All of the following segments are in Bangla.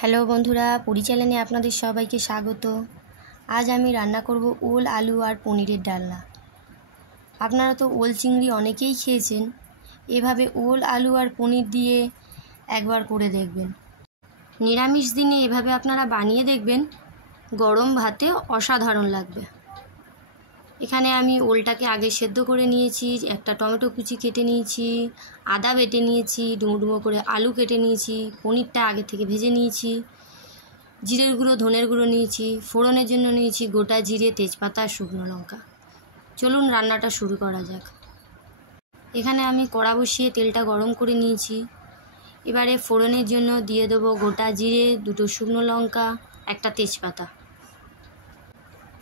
হ্যালো বন্ধুরা, পুরী চ্যানেলে আপনাদের সবাইকে স্বাগত। আজ আমি রান্না করব ওল আলু আর পনিরের ডালনা। আপনারা তো ওল চিংড়ি অনেকেই খেয়েছেন, এভাবে ওল আলু আর পনির দিয়ে একবার করে দেখবেন। নিরামিষ দিনে এভাবে আপনারা বানিয়ে দেখবেন, গরম ভাতে অসাধারণ লাগবে। এখানে আমি ওলটাকে আগে সেদ্ধ করে নিয়েছি, একটা টমেটো কুচি কেটে নিয়েছি, আদা বেটে নিয়েছি, ডুমো ডুমো করে আলু কেটে নিয়েছি, পনিরটা আগে থেকে ভেজে নিয়েছি, জিরের গুঁড়ো ধনের গুঁড়ো নিয়েছি, ফোড়নের জন্য নিয়েছি গোটা জিরে, তেজপাতা, শুকনো লঙ্কা। চলুন রান্নাটা শুরু করা যাক। এখানে আমি কড়া বসিয়ে তেলটা গরম করে নিয়েছি। এবারে ফোড়নের জন্য দিয়ে দেবো গোটা জিরে, দুটো শুকনো লঙ্কা, একটা তেজপাতা।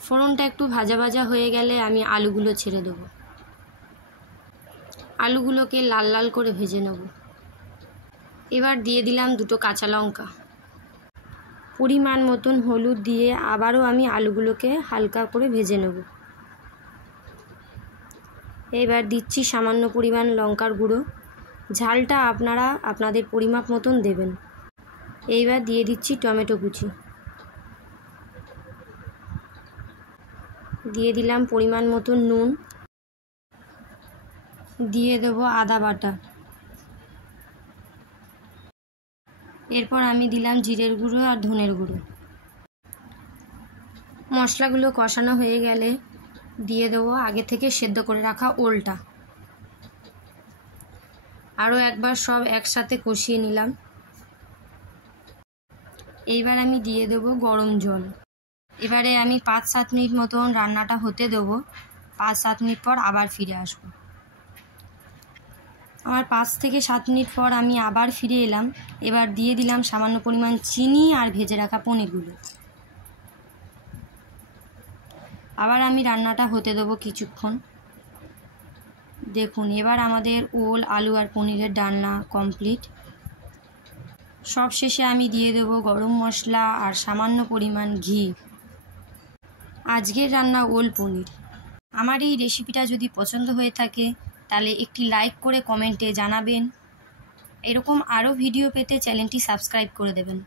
ফোড়নটা একটু ভাজা ভাজা হয়ে গেলে আমি আলুগুলো ছেড়ে দেবো। আলুগুলোকে লাল লাল করে ভেজে নেব। এবার দিয়ে দিলাম দুটো কাঁচা লঙ্কা, পরিমাণ মতন হলুদ দিয়ে আবারও আমি আলুগুলোকে হালকা করে ভেজে নেব। এবার দিচ্ছি সামান্য পরিমাণ লঙ্কার গুঁড়ো, ঝালটা আপনারা আপনাদের পরিমাপ মতন দেবেন। এইবার দিয়ে দিচ্ছি টমেটো কুচি, দিয়ে দিলাম পরিমাণ মতন নুন, দিয়ে দেবো আদা বাটা, এরপর আমি দিলাম জিরের গুঁড়ো আর ধনের গুঁড়ো। মশলাগুলো কষানো হয়ে গেলে দিয়ে দেবো আগে থেকে সেদ্ধ করে রাখা ওলটা। আরও একবার সব একসাথে কষিয়ে নিলাম। এইবার আমি দিয়ে দেবো গরম জল। এবারে আমি 5-7 মিনিট মতন রান্নাটা হতে দেবো। 5-7 মিনিট পর আবার ফিরে আসবো। আমার 5 থেকে 7 মিনিট পর আমি আবার ফিরে এলাম। এবার দিয়ে দিলাম সামান্য পরিমাণ চিনি আর ভেজে রাখা পনিরগুলো। আবার আমি রান্নাটা হতে দেবো কিছুক্ষণ। দেখুন এবার আমাদের ওল আলু আর পনিরের ডালনা কমপ্লিট। সব শেষে আমি দিয়ে দেবো গরম মশলা আর সামান্য পরিমাণ ঘি। আজকের রান্না ওল পনির। আমার এই রেসিপিটা যদি পছন্দ হয়ে থাকে তাহলে একটি লাইক করে কমেন্টে জানাবেন। এরকম আরও ভিডিও পেতে চ্যানেলটি সাবস্ক্রাইব করে দেবেন।